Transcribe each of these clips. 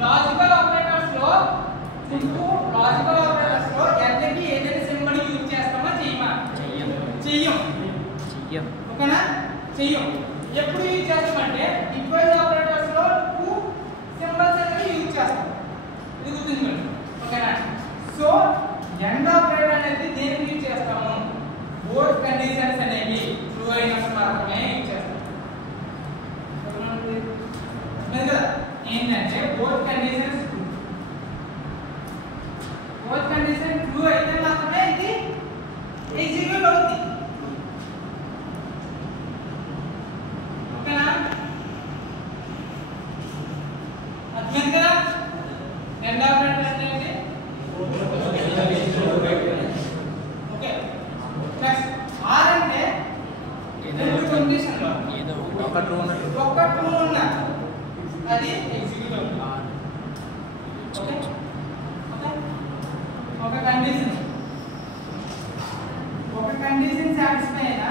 logical operators లో ఎట్లకి ఏదైనా symbol use చేస్తామా చెయ్యం ఓకేనా చెయ్యం ఎప్పుడు యూజ్ చేస్తామంటే ఈక్వల్ ఆపరేటర్స్ లో టూ సింబల్స్ అనేవి యూజ్ చేస్తాం ఇది గుర్తుంచుకోండి ఓకేనా సో ఎండ్ ఆపరేటర్ అనేది దేనికి యూజ్ చేస్తాము బోత్ కండిషన్స్ అనేవి ట్రూ అయినప్పుడు మాత్రమే యూజ్ చేస్తాం కదా ఏంటంటే బోత్ కండిషన్స్ ట్రూ అయితే మాత్రమే ఇది ఎగ్జిక్యూట్ అవుతుంది ఓకేనా అర్థమైంది కదా ఎండ్ ఆపరేటర్ అంటే ఏంటి ఓకే నెక్స్ట్ ఆర్ అంటే రెండు కండిషన్ లో ఏదో ఒక ట్రూ ఉన్నా అది ఎగ్జిక్యూట్ అవుతుంది ఓకే ఓకే ఒక కండిషన్ సాటిస్ఫై అయినా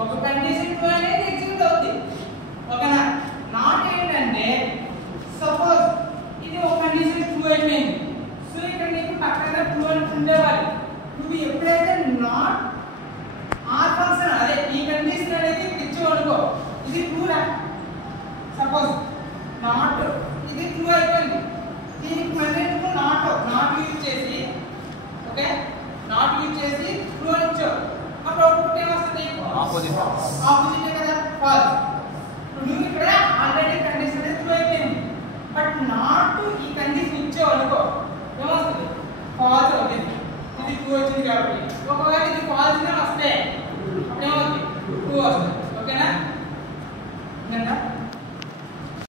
ఒక కండిషన్ ట్రూ అనేది ఎగ్జిక్యూట్ అవుతుంది ఓకేనా నాట్ ఏంటంటే సపోజ్ ఇది ఒక కండిషన్ ట్రూ అయిపోయింది సో ఇక్కడ నీకు పక్కన ట్రూ అని ఉండేవాళ్ళు నువ్వు ఎప్పుడైతే నాట్ ఆర్ ఫంక్షన్ అదే ఈ కండిషన్ అనేది ఇచ్చావు అనుకో ఇది ట్రూరా సపోజ్ నాట్ ఇది ట్రూ అయిపోయింది దీనికి మళ్ళీ నువ్వు నాట్ యూజ్ చేసి ఓకే నాట్ యూజ్ చేసి ట్రూ అని ఇచ్చావు అప్పుడు అవుట్పుట్ ఏమొస్తుంది ఆపోజిట్ కదా ఫాల్స్